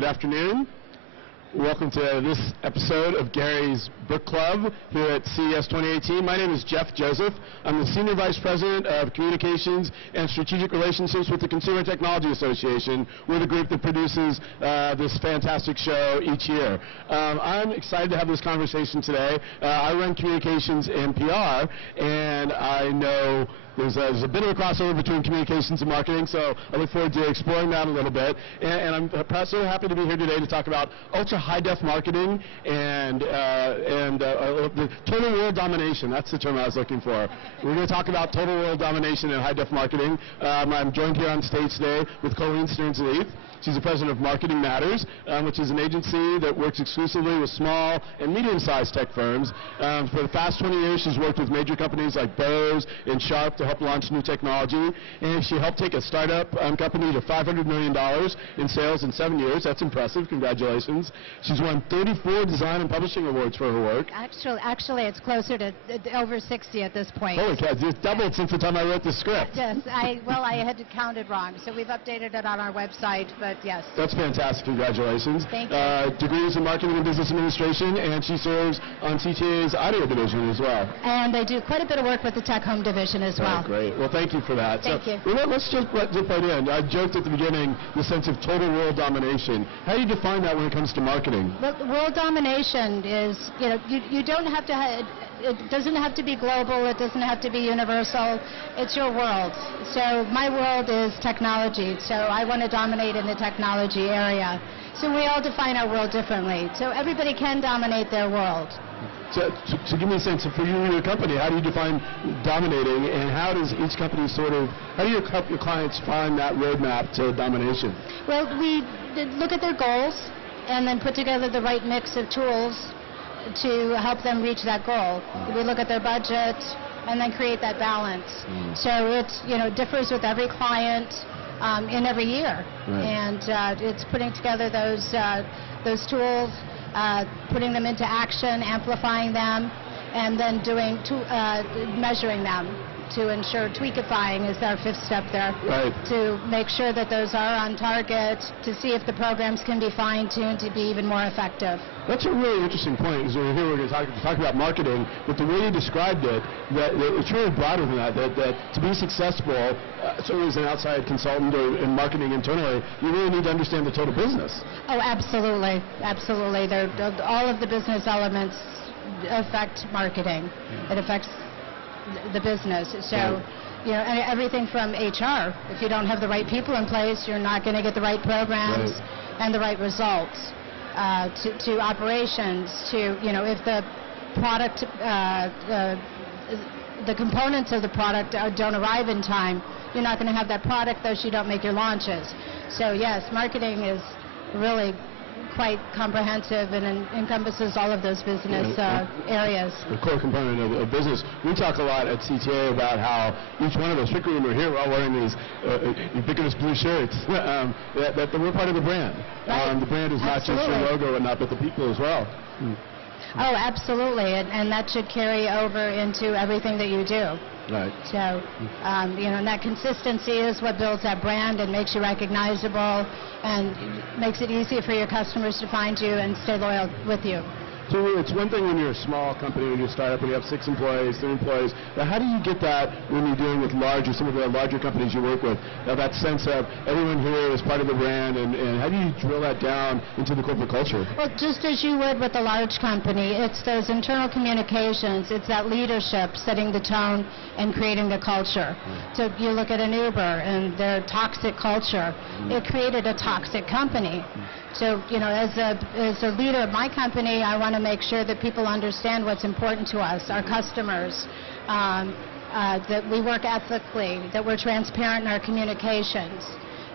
Good afternoon. Welcome to this episode of Gary's Book Club here at CES 2018. My name is Jeff Joseph. I'm the Senior Vice President of Communications and Strategic Relationships with the Consumer Technology Association. We're the group that produces this fantastic show each year. I'm excited to have this conversation today. I run communications and PR, and I know there's a bit of a crossover between communications and marketing, so I look forward to exploring that a little bit. And I'm so happy to be here today to talk about ultra-high-def marketing and the total world domination. That's the term I was looking for. We're going to talk about total world domination and high-def marketing. I'm joined here on stage today with Coleen Sterns Leith. She's the president of Marketing Matters, which is an agency that works exclusively with small and medium-sized tech firms. For the past 20 years, she's worked with major companies like Bose and Sharp to help launch new technology. And she helped take a startup company to $500 million in sales in 7 years. That's impressive. Congratulations. She's won 34 design and publishing awards for her work. Actually, it's closer to over 60 at this point. Holy cow, it's doubled since the time I wrote the script. Yes, I had counted wrong, so we've updated it on our website, but yes. That's fantastic. Congratulations. Thank you. Degrees in Marketing and Business Administration, and she serves on CTA's audio division as well. And I do quite a bit of work with the Tech Home division as well. Great. Well, thank you for that. Thank you. Let's just jump right in. I joked at the beginning the sense of total world domination. How do you define that when it comes to marketing? Well, world domination is, you don't have to it doesn't have to be global, it doesn't have to be universal, it's your world. So my world is technology, so I want to dominate in the technology area. So we all define our world differently. So everybody can dominate their world. So give me a sense of, for you and your company, how do you define dominating, and how does each company how do you help your clients find that roadmap to domination? Well, we look at their goals and then put together the right mix of tools to help them reach that goal. We look at their budget and then create that balance. So it differs with every client in every year. Right. And it's putting together those tools, putting them into action, amplifying them, and then measuring them to ensure tweakifying is our fifth step there. Right. To make sure that those are on target, to see if the programs can be fine-tuned to be even more effective. That's a really interesting point, because we're going to talk about marketing, but the way you described it, that it's really broader than that to be successful, certainly as an outside consultant or in marketing internally, you really need to understand the total business. Oh, absolutely. Absolutely. All of the business elements affect marketing. It affects the business. So, everything from HR. If you don't have the right people in place, you're not going to get the right programs and the right results. To operations, to, if the product, the components of the product don't arrive in time, you're not going to have that product, thus you don't make your launches. So yes, marketing is really quite comprehensive and encompasses all of those business areas. The core component of business. We talk a lot at CTA about how each one of us, particularly when we're here, we're all wearing these ubiquitous blue shirts, that we're part of the brand. Right. The brand is not just your logo and not, but the people as well. Oh, absolutely, and that should carry over into everything that you do. Right. So, and that consistency is what builds that brand and makes you recognizable and makes it easy for your customers to find you and stay loyal with you. So it's one thing when you're a small company, when you're a startup, when you have 6 employees, 3 employees, but how do you get that when you're dealing with some of the larger companies you work with, that sense of everyone here is part of the brand, and how do you drill that down into the corporate culture? Well, just as you would with a large company, it's those internal communications, it's that leadership setting the tone and creating the culture. So you look at an Uber and their toxic culture, it created a toxic company. So, as a leader of my company, I want to make sure that people understand what's important to us, our customers, that we work ethically, that we're transparent in our communications,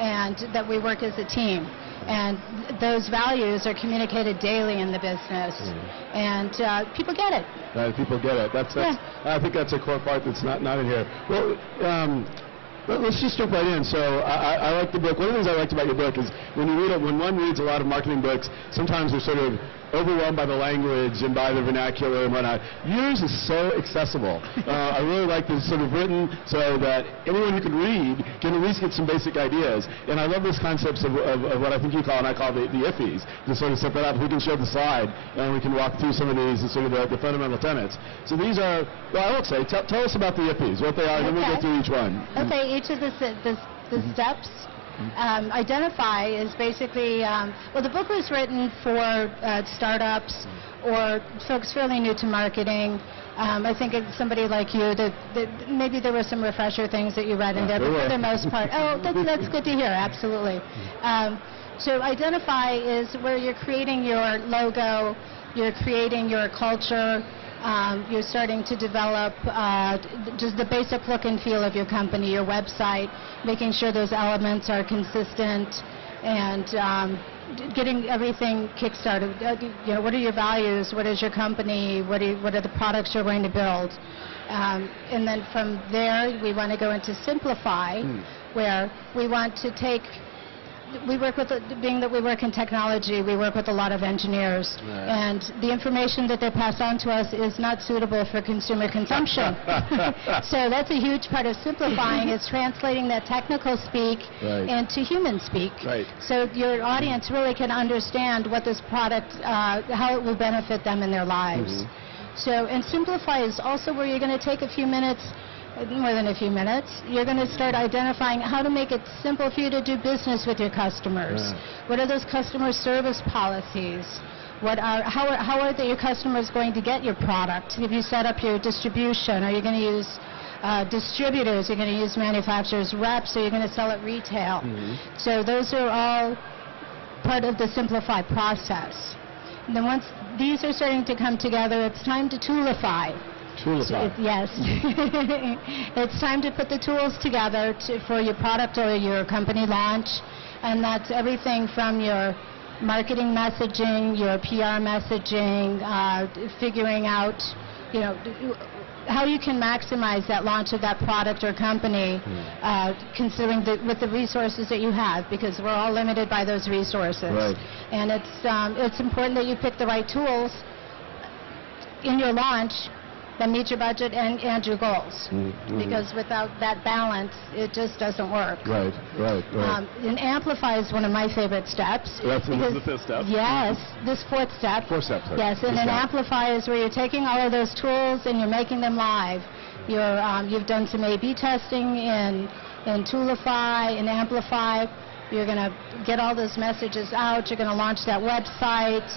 and that we work as a team. And those values are communicated daily in the business, and people get it. People get it. I think that's a core part that's not in here. Well, let's just jump right in. So I like the book. One of the things I liked about your book is when one reads a lot of marketing books, sometimes they're sort of overwhelmed by the language and by the vernacular and whatnot. Yours is so accessible. I really like this sort of written so that anyone who can read can at least get some basic ideas. And I love those concepts of what I think you call, and I call the IFEs, to sort of set that up. If we can show the slide, and we can walk through some of these and sort of the fundamental tenets. So these are, well, I won't say, tell us about the IFEs, what they are, and then we'll go through each one. Okay, each of the steps. Identify is basically, well, the book was written for startups or folks fairly new to marketing. I think it's somebody like you that maybe there were some refresher things that you read in there, but for the most part, that's good to hear, absolutely. So identify is where you're creating your logo, you're creating your culture, you're starting to develop just the basic look and feel of your company, your website, making sure those elements are consistent, and getting everything kick-started. What are your values? What is your company? What are the products you're going to build? And then from there, we want to go into simplify, where we want to take. We work with, being that we work in technology, we work with a lot of engineers, and the information that they pass on to us is not suitable for consumer consumption. So that's a huge part of simplifying, is translating that technical speak into human speak. So your audience really can understand what this product, how it will benefit them in their lives. So, and simplify is also where you're going to take a few minutes, more than a few minutes, you're going to start identifying how to make it simple for you to do business with your customers. What are those customer service policies? How are your customers going to get your product? If you set up your distribution, are you going to use distributors? Are you going to use manufacturers' reps? Are you going to sell at retail? So those are all part of the simplify process. And then once these are starting to come together, it's time to toolify. Yes. It's time to put the tools together for your product or your company launch, and that's everything from your marketing messaging, your PR messaging, figuring out, how you can maximize that launch of that product or company, considering with the resources that you have, because we're all limited by those resources. And it's important that you pick the right tools in your launch that meet your budget and your goals, because without that balance, it just doesn't work. And amplify is one of my favorite steps. That's the fifth step. Yes, this fourth step. Yes, and an amplify is where you're taking all of those tools and you're making them live. You've done some A/B testing in Toolify and Amplify. You're going to get all those messages out. You're going to launch that website.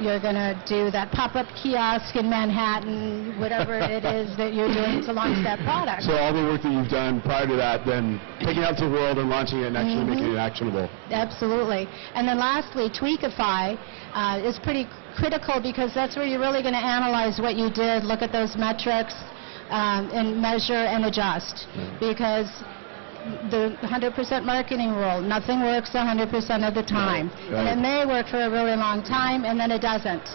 You're going to do that pop-up kiosk in Manhattan, whatever it is that you're doing to launch that product. So all the work that you've done prior to that, then taking it out to the world and launching it and actually making it actionable. Absolutely. And then lastly, tweakify is pretty critical, because that's where you're really going to analyze what you did, look at those metrics, and measure and adjust. Because the 100% marketing rule, nothing works 100% of the time. And it may work for a really long time, and then it doesn't.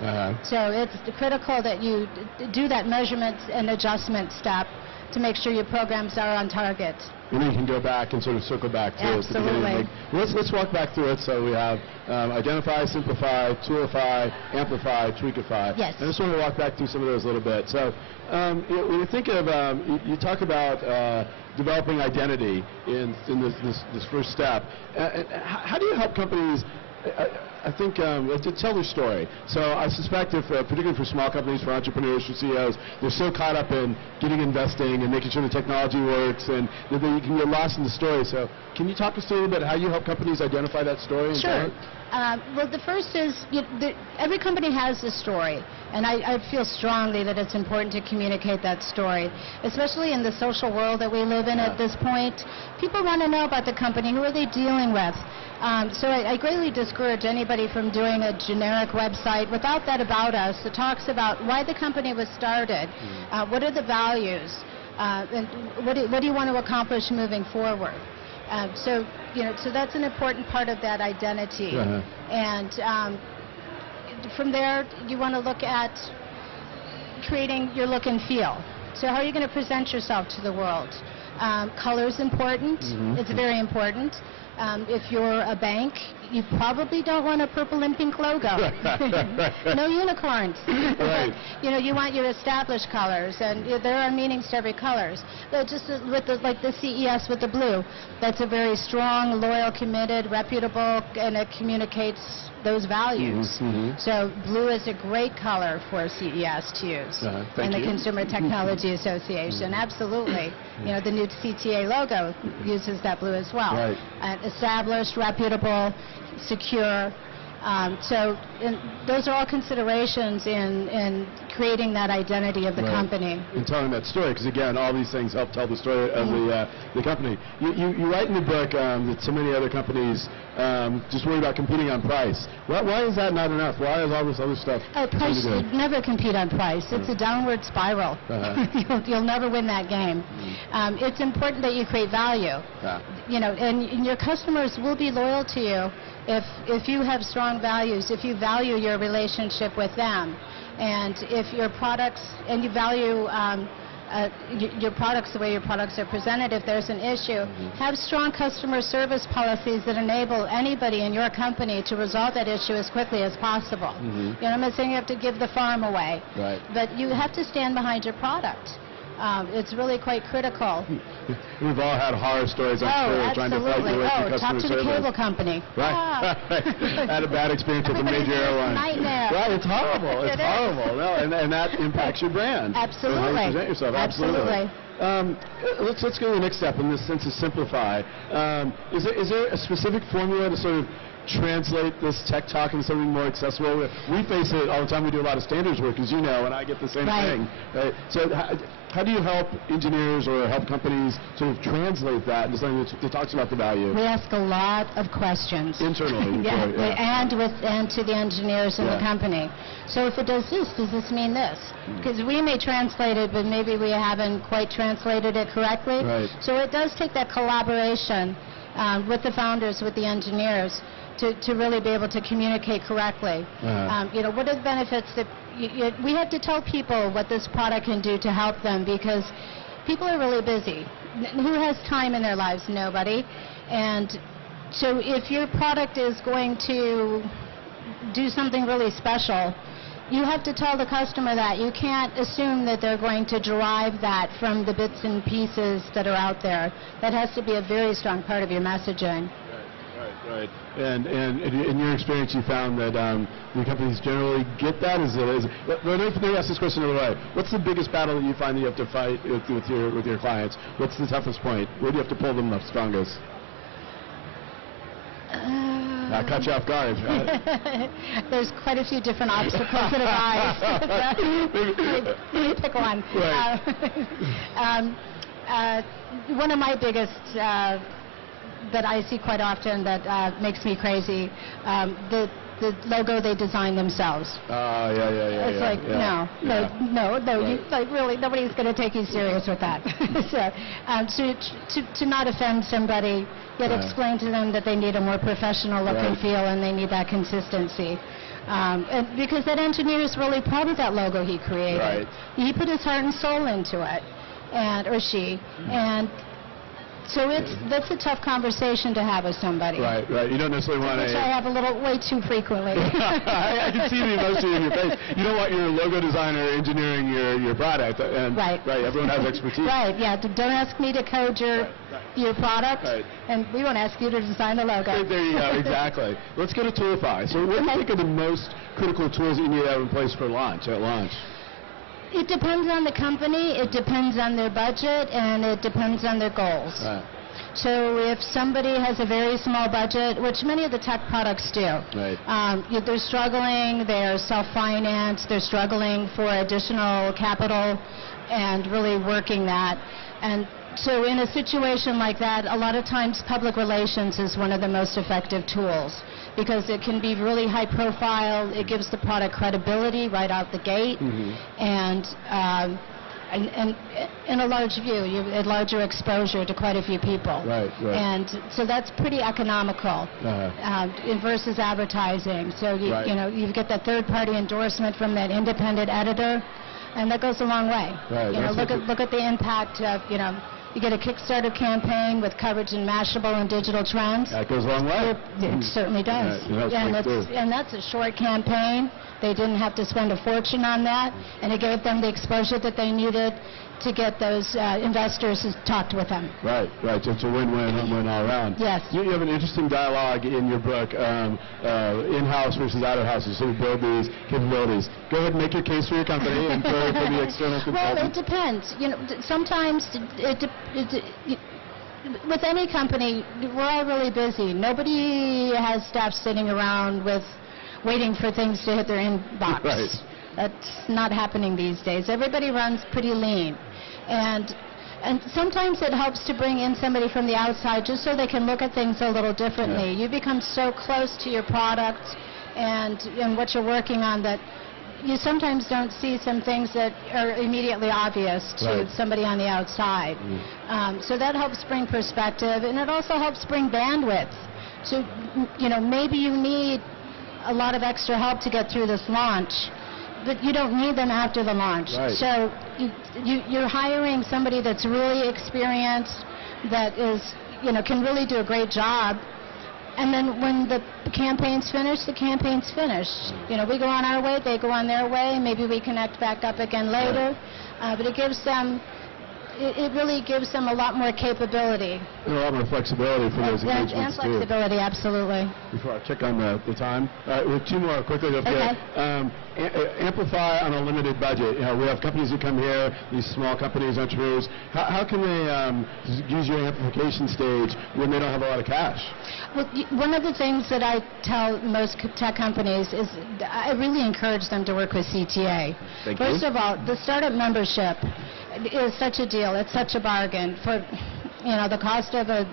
So it's critical that you do that measurement and adjustment step to make sure your programs are on target. And then you can go back and sort of circle back to it. Absolutely. Let's walk back through it. So we have identify, simplify, toolify, amplify, tweakify. Yes. And I just want to walk back through some of those a little bit. So when you think of, you talk about developing identity in this first step. How do you help companies, I think, to tell their story? So I suspect if, particularly for small companies, for entrepreneurs, for CEOs, they're so caught up in getting investing and making sure the technology works, and that you can get lost in the story. So can you talk us through a little bit how you help companies identify that story? And sure. Well, the first is, every company has a story, and I feel strongly that it's important to communicate that story, especially in the social world that we live in at this point. People want to know about the company. Who are they dealing with? So I greatly discourage anybody from doing a generic website without that about us that talks about why the company was started, what are the values, and what do you want to accomplish moving forward. So that's an important part of that identity. And from there, you want to look at creating your look and feel. So how are you going to present yourself to the world? Color's important. It's very important. If you're a bank, you probably don't want a purple and pink logo. No unicorns. Right. You want your established colors, and there are meanings to every colors. Just with like the CES with the blue, that's a very strong, loyal, committed, reputable, and it communicates those values. So blue is a great color for CES to use. And the Consumer Technology Association, absolutely. The new CTA logo uses that blue as well. Right. Established, reputable, secure. Those are all considerations in creating that identity of the company. And telling that story, because again, all these things help tell the story of the company. You write in the book that so many other companies just worry about competing on price. Why is that not enough? Why is all this other stuff? Price, you never compete on price. It's a downward spiral. You'll never win that game. It's important that you create value. And your customers will be loyal to you if you have strong values, if you value your relationship with them, and if your products, and you value your products, the way your products are presented. If there's an issue, have strong customer service policies that enable anybody in your company to resolve that issue as quickly as possible. I'm not saying you have to give the farm away, but you have to stand behind your product. It's really quite critical. We've all had horror stories, I'm sure, trying to fight your way through customer talk to service. the cable company. Right. Had a bad experience with a major airline. Nightmare. Right, it's horrible. It's horrible. No, and that impacts your brand. Absolutely. And how you present yourself. Absolutely. Let's go to the next step in this sense of simplify. Is there a specific formula to sort of translate this tech talk into something more accessible? We face it all the time. We do a lot of standards work, as you know, and I get the same thing. Right? So how do you help engineers or help companies sort of translate that into something that talks about the value? We ask a lot of questions. Internally. And to the engineers in the company. So if it does this mean this? Because we may translate it, but maybe we haven't quite translated it correctly. Right. So it does take that collaboration with the founders, with the engineers, to really be able to communicate correctly. What are the benefits that we have to tell people what this product can do to help them, because people are really busy. Who has time in their lives? Nobody. And so if your product is going to do something really special, you have to tell the customer that. You can't assume that they're going to derive that from the bits and pieces that are out there. That has to be a very strong part of your messaging. Right. And in your experience, you found that the companies generally get that? Let me ask this question another way. What's the biggest battle that you find that you have to fight with your clients? What's the toughest point? Where do you have to pull them the strongest? I caught you off guard. There's quite a few different obstacles that arise. Maybe pick one. Right. One of my biggest that I see quite often that makes me crazy, the logo they design themselves. It's like, no, you, like, really, nobody's going to take you serious with that. So to not offend somebody, yet explain to them that they need a more professional look and feel, and they need that consistency. And because that engineer is really proud of that logo he created. Right. He put his heart and soul into it, or she, and so that's a tough conversation to have with somebody. Right. You don't necessarily want to... Which I have way too frequently. I can see the emotion in your face. You don't want your logo designer engineering your product. And, right. Everyone has expertise. Right, yeah. Don't ask me to code your product, and we won't ask you to design the logo. There you go, exactly. Let's go to Toolify. So what do you think are the most critical tools that you need to have in place for launch? It depends on the company, it depends on their budget, and it depends on their goals. Right. So if somebody has a very small budget, which many of the tech products do, they're struggling, they're self-financed, they're struggling for additional capital and really working that. And so in a situation like that, a lot of times public relations is one of the most effective tools, because it can be really high profile, it gives the product credibility right out the gate, and in a large view, a larger exposure to quite a few people. Right. And so that's pretty economical versus advertising. So you get that third-party endorsement from that independent editor, and that goes a long way. Right. Look at the impact of You get a Kickstarter campaign with coverage in Mashable and digital trends. That goes a long way. It certainly does. And that's a short campaign. They didn't have to spend a fortune on that, and it gave them the exposure that they needed to get those investors who talked with them. Right. So it's a win-win all around. Yes. You have an interesting dialogue in your book, in-house versus out-of-house. So you build these capabilities. Go ahead and make your case for your company and for the external consultant. Well, it depends. Sometimes with any company, we're all really busy. Nobody has staff sitting around waiting for things to hit their inbox. Right. That's not happening these days. Everybody runs pretty lean. And sometimes it helps to bring in somebody from the outside just so they can look at things a little differently. You become so close to your product and what you're working on that you sometimes don't see some things that are immediately obvious to somebody on the outside. So that helps bring perspective, and it also helps bring bandwidth. So, maybe you need a lot of extra help to get through this launch, but you don't need them after the launch. Right. So you're hiring somebody that's really experienced, that is, can really do a great job. And then when the campaign's finished, the campaign's finished. We go on our way, they go on their way. Maybe we connect back up again later. But it gives them, it really gives them a lot more capability. And a lot more flexibility for those engagements and flexibility, absolutely. Before I check on the time, we have two more quickly. Amplify on a limited budget. We have companies who come here, these small companies, entrepreneurs. How can they use your amplification stage when they don't have a lot of cash? Well, one of the things that I tell most tech companies is I really encourage them to work with CTA. First of all, the startup membership is such a deal. It's such a bargain. For the cost of a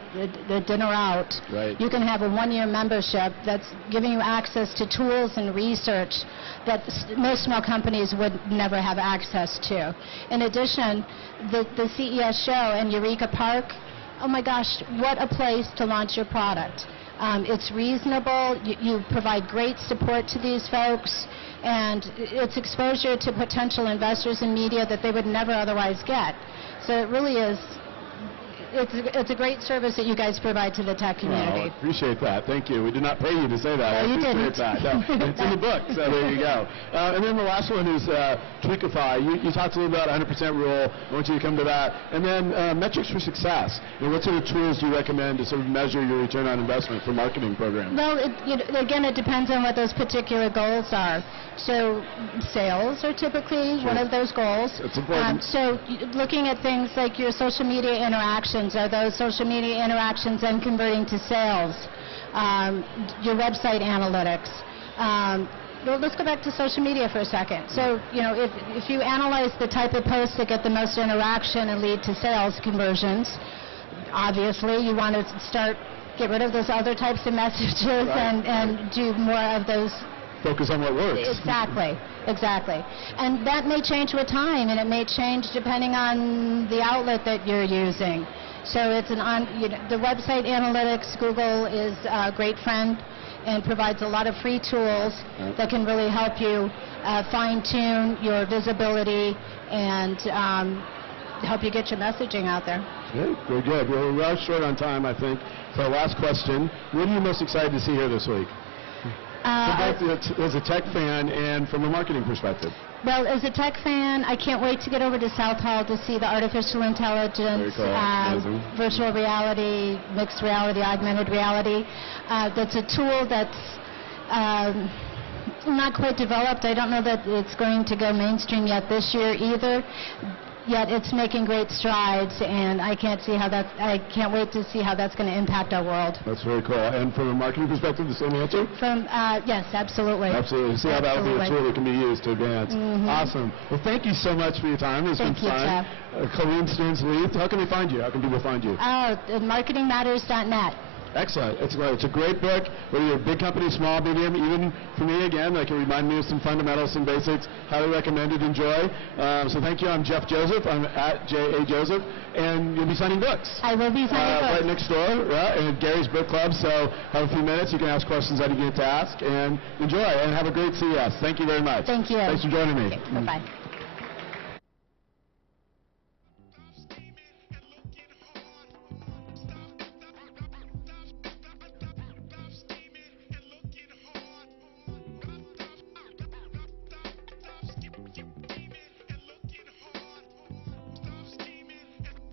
dinner out, you can have a one-year membership that's giving you access to tools and research that most small companies would never have access to. In addition, the CES show and Eureka Park, oh my gosh, what a place to launch your product. It's reasonable. You provide great support to these folks, and it's exposure to potential investors and media that they would never otherwise get. So it really is. It's a great service that you guys provide to the tech community. I appreciate that. Thank you. We did not pay you to say that. No, you didn't. That. No, it's in the book, so there you go. And then the last one is Tweakify. You talked a little about 100% rule. I want you to come to that. And then metrics for success. What sort of tools do you recommend to sort of measure your return on investment for marketing programs? Well, again, it depends on what those particular goals are. So sales are typically one of those goals. It's important. So looking at things like your social media interactions, are those social media interactions then converting to sales? Your website analytics. Well, let's go back to social media for a second. So, if you analyze the type of posts that get the most interaction and lead to sales conversions, obviously you want to get rid of those other types of messages and do more of those. Focus on what works. Exactly. And that may change with time, and it may change depending on the outlet that you're using. So it's the website analytics. Google is a great friend and provides a lot of free tools that can really help you fine-tune your visibility and help you get your messaging out there. Okay, very good. Well, we're short on time, I think. So last question, what are you most excited to see here this week? Both as a tech fan and from a marketing perspective. Well, as a tech fan, I can't wait to get over to South Hall to see the artificial intelligence, virtual reality, mixed reality, augmented reality. That's a tool that's not quite developed. I don't know that it's going to go mainstream yet this year either. Yet it's making great strides, and I can't wait to see how that's going to impact our world. That's very cool. And from a marketing perspective, the same answer? Yes, absolutely. Absolutely. See how that will be a tool that can be used to advance. Awesome. Well, thank you so much for your time. It's been fun. Coleen Sterns Leith, how can they find you? How can people find you? Marketingmatters.net. Excellent. It's a great book. Whether you're a big company, small, medium, even for me, again, it remind me of some fundamentals, some basics. Highly recommended. Enjoy. So thank you. I'm Jeff Joseph. I'm at J.A. Joseph. And you'll be signing books. I will be signing books. Right next door, in Gary's Book Club. So have a few minutes. You can ask questions that you get to ask. And enjoy. And have a great CES. Thank you very much. Thank you. Thanks for joining me. Okay, bye-bye.